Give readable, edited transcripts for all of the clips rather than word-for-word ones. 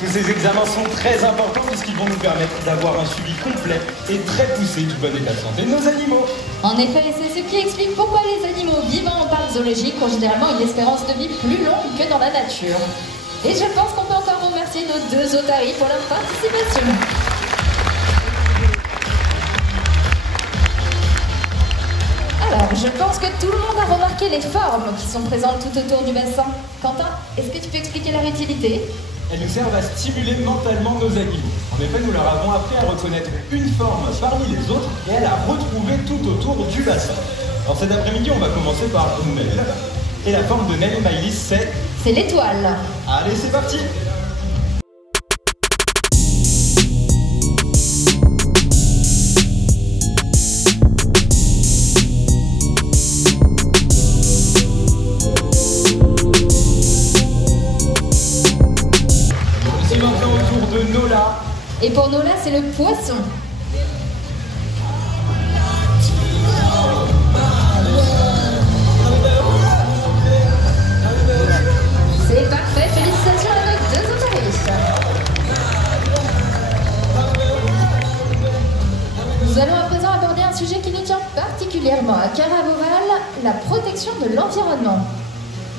Tous ces examens sont très importants puisqu'ils vont nous permettre d'avoir un suivi complet et très poussé du bon état de santé de nos animaux. En effet, c'est ce qui explique pourquoi les animaux vivant en parc zoologique ont généralement une espérance de vie plus longue que dans la nature. Et je pense qu'on peut encore remercier nos deux otaries pour leur participation. Alors, je pense que tout le monde a remarqué les formes qui sont présentes tout autour du bassin. Quentin, est-ce que tu peux expliquer leur utilité? Elles nous servent à stimuler mentalement nos animaux. En effet, nous leur avons appris à reconnaître une forme parmi les autres et à la retrouver tout autour du bassin. Alors cet après-midi, on va commencer par Nell. Et la forme de Nell et Maïlis, c'est... C'est l'étoile. Allez, c'est parti! Et pour Nola, c'est le poisson. C'est parfait, félicitations à nos deux otaries. Nous allons à présent aborder un sujet qui nous tient particulièrement à cœur à Beauval, la protection de l'environnement.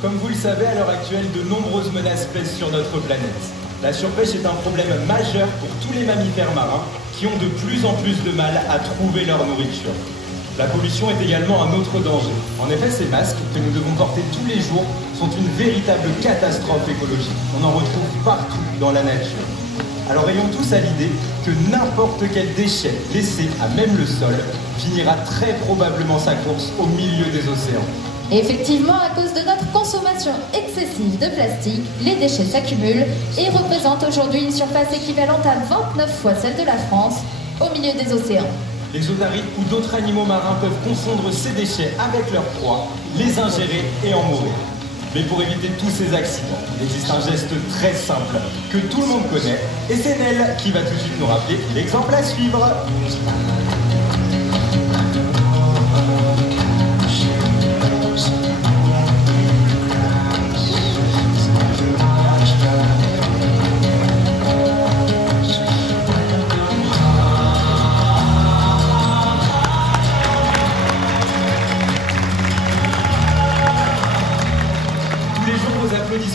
Comme vous le savez, à l'heure actuelle, de nombreuses menaces pèsent sur notre planète. La surpêche est un problème majeur pour tous les mammifères marins qui ont de plus en plus de mal à trouver leur nourriture. La pollution est également un autre danger. En effet, ces masques que nous devons porter tous les jours sont une véritable catastrophe écologique. On en retrouve partout dans la nature. Alors ayons tous à l'idée que n'importe quel déchet laissé à même le sol finira très probablement sa course au milieu des océans. Effectivement, à cause de notre consommation excessive de plastique, les déchets s'accumulent et représentent aujourd'hui une surface équivalente à 29 fois celle de la France au milieu des océans. Les otaries ou d'autres animaux marins peuvent confondre ces déchets avec leur proie, les ingérer et en mourir. Mais pour éviter tous ces accidents, il existe un geste très simple que tout le monde connaît et c'est Nell qui va tout de suite nous rappeler l'exemple à suivre.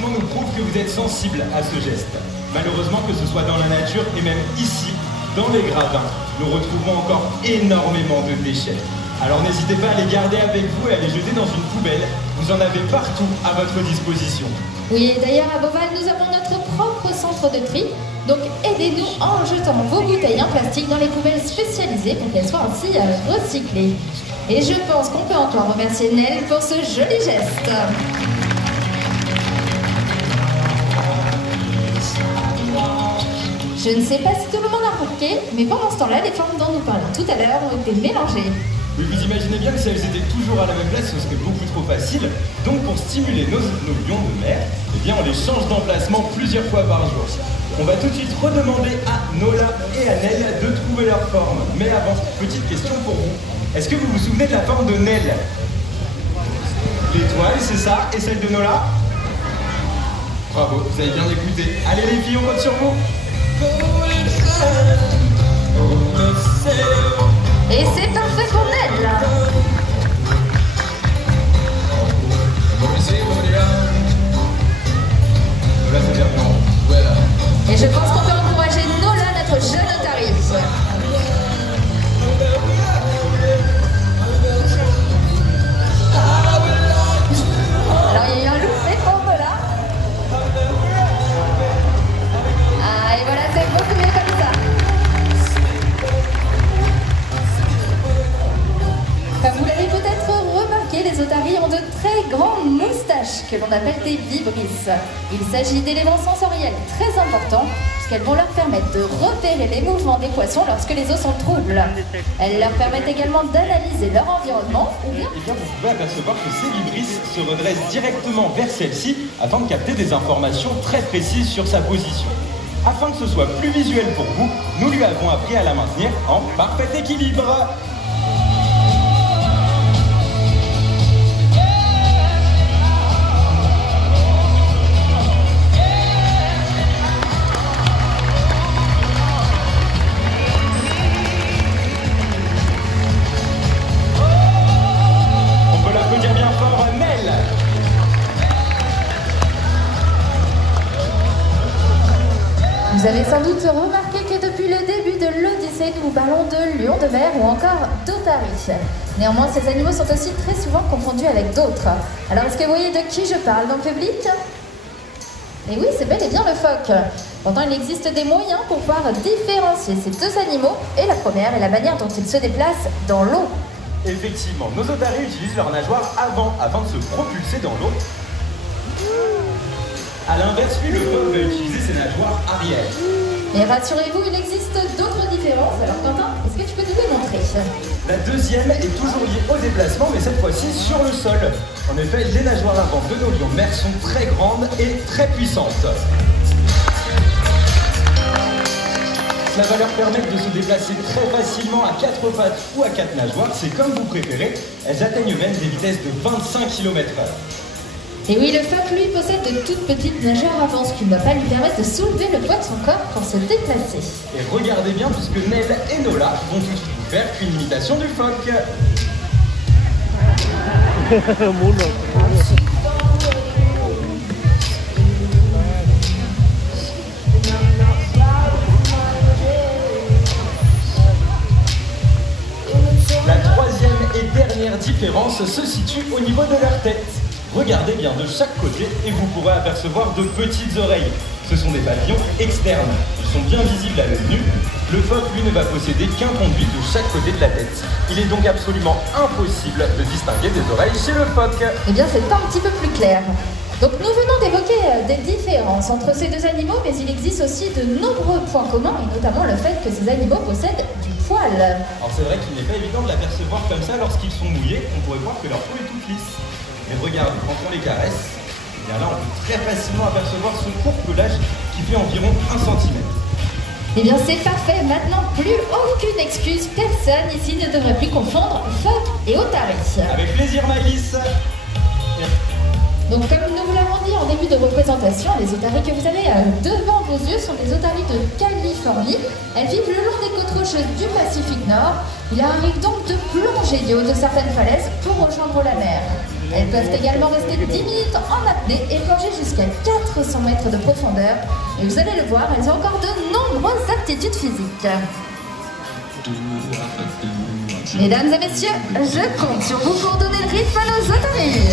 Nous prouve que vous êtes sensible à ce geste. Malheureusement, que ce soit dans la nature et même ici, dans les gradins, nous retrouvons encore énormément de déchets. Alors n'hésitez pas à les garder avec vous et à les jeter dans une poubelle. Vous en avez partout à votre disposition. Oui, et d'ailleurs à Beauval, nous avons notre propre centre de tri. Donc aidez-nous en jetant vos bouteilles en plastique dans les poubelles spécialisées pour qu'elles soient ainsi recyclées. Et je pense qu'on peut encore remercier Nell pour ce joli geste. Je ne sais pas si tout le monde a remarqué, mais pendant ce temps-là, les formes dont nous parlions tout à l'heure ont été mélangées. Oui, vous imaginez bien que si elles étaient toujours à la même place, ce serait beaucoup trop facile. Donc pour stimuler nos lions de mer, eh bien on les change d'emplacement plusieurs fois par jour. On va tout de suite redemander à Nola et à Nell de trouver leur forme. Mais avant, petite question pour vous. Est-ce que vous vous souvenez de la forme de Nell? L'étoile, c'est ça, et celle de Nola? Bravo, vous avez bien écouté. Allez les filles, on compte sur vous. Et c'est parfait pour Nell. Et je pense qu'on peut encourager Nola, notre jeune otarie. Alors il y a eu un loupé pour Nola. Ah et voilà, c'est beaucoup mieux comme ça. Comme vous l'avez peut-être remarqué, les otaries ont de très grandes moustaches que l'on appelle des vibrisses. Il s'agit d'éléments sensoriels très importants puisqu'elles vont leur permettre de repérer les mouvements des poissons lorsque les eaux sont troubles. Elles leur permettent également d'analyser leur environnement ou bien... Eh bien, vous pouvez apercevoir que ces vibrisses se redressent directement vers celle-ci afin de capter des informations très précises sur sa position. Afin que ce soit plus visuel pour vous, nous lui avons appris à la maintenir en parfait équilibre. Vous avez sans doute remarqué que depuis le début de l'Odyssée, nous parlons de lions de mer ou encore d'otaries. Néanmoins, ces animaux sont aussi très souvent confondus avec d'autres. Alors, est-ce que vous voyez de qui je parle dans le public? Et oui, c'est bel et bien le phoque. Pourtant, il existe des moyens pour pouvoir différencier ces deux animaux. Et la première est la manière dont ils se déplacent dans l'eau. Effectivement, nos otaries utilisent leurs nageoires avant de se propulser dans l'eau. A l'inverse, lui, le phoque va utiliser ses nageoires arrière. Et rassurez-vous, il existe d'autres différences. Alors Quentin, est-ce que tu peux nous les montrer? La deuxième est toujours liée au déplacement, mais cette fois-ci sur le sol. En effet, les nageoires avant de nos lions de mer sont très grandes et très puissantes. Cela va leur permettre de se déplacer très facilement à 4 pattes ou à 4 nageoires, c'est comme vous préférez. Elles atteignent même des vitesses de 25 km/h. Et oui, le phoque, lui, possède de toutes petites nageoires avant, ce qui ne va pas lui permettre de soulever le poids de son corps pour se déplacer. Et regardez bien, puisque Nel et Nola vont tout de suite vous faire une imitation du phoque. La troisième et dernière différence se situe au niveau de leur tête. Regardez bien de chaque côté et vous pourrez apercevoir de petites oreilles. Ce sont des papillons externes. Ils sont bien visibles à l'œil nu. Le phoque, lui, ne va posséder qu'un conduit de chaque côté de la tête. Il est donc absolument impossible de distinguer des oreilles chez le phoque. Eh bien, c'est un petit peu plus clair. Donc, nous venons d'évoquer des différences entre ces deux animaux, mais il existe aussi de nombreux points communs, et notamment le fait que ces animaux possèdent du poil. Alors, c'est vrai qu'il n'est pas évident de l'apercevoir comme ça lorsqu'ils sont mouillés. On pourrait croire que leur peau est toute lisse. Mais regardez, quand on les caresse, et bien là on peut très facilement apercevoir ce court pelage qui fait environ 1 cm. Eh bien c'est parfait, maintenant plus aucune excuse, personne ici ne devrait plus confondre phoque et otarie. Avec plaisir Maïs. Donc comme nous vous l'avons dit en début de représentation, les otaries que vous avez devant vos yeux sont des otaries de Californie. Elles vivent le long des côtes rocheuses du Pacifique Nord. Il arrive donc de plonger du haut de certaines falaises pour rejoindre la mer. Elles peuvent également rester 10 minutes en apnée et plonger jusqu'à 400 mètres de profondeur. Et vous allez le voir, elles ont encore de nombreuses aptitudes physiques. Mesdames et messieurs, je compte sur vous pour donner le rythme à nos otaries.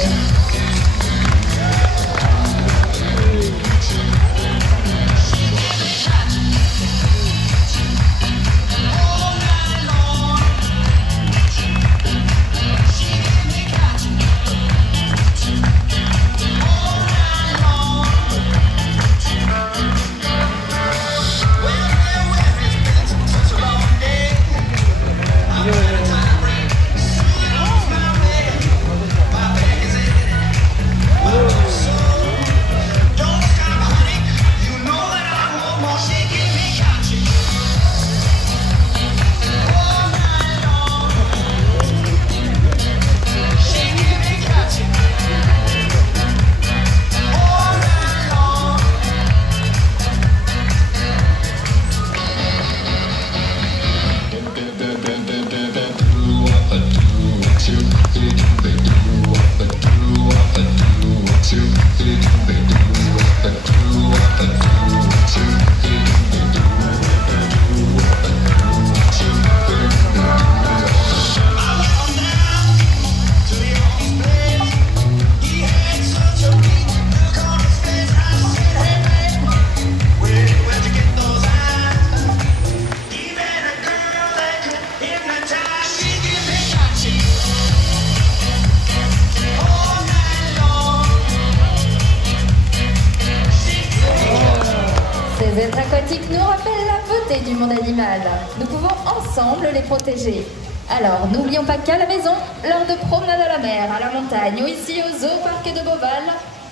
Les êtres aquatiques nous rappellent la beauté du monde animal. Nous pouvons ensemble les protéger. Alors, n'oublions pas qu'à la maison, lors de promenades à la mer, à la montagne ou ici au zoo parc de Beauval,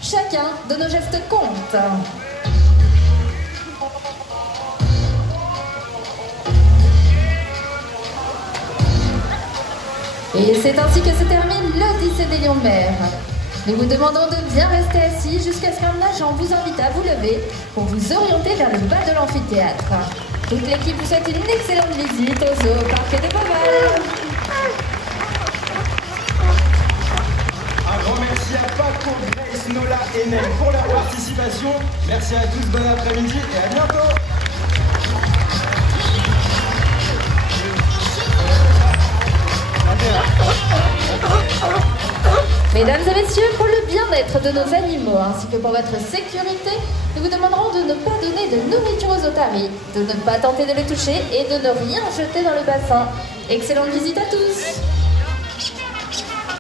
chacun de nos gestes compte. Et c'est ainsi que se termine l'Odyssée des lions de mer. Nous vous demandons de bien rester assis jusqu'à ce qu'un agent vous invite à vous lever pour vous orienter vers le bas de l'amphithéâtre. Toute l'équipe vous souhaite une excellente visite au zoo parc de Beauval. Un grand merci à Paco, Grace, Nola et Nel pour leur participation. Merci à tous, bon après-midi et à bientôt. Mesdames et messieurs, pour le bien-être de nos animaux ainsi que pour votre sécurité, nous vous demanderons de ne pas donner de nourriture aux otaries, de ne pas tenter de les toucher et de ne rien jeter dans le bassin. Excellente visite à tous!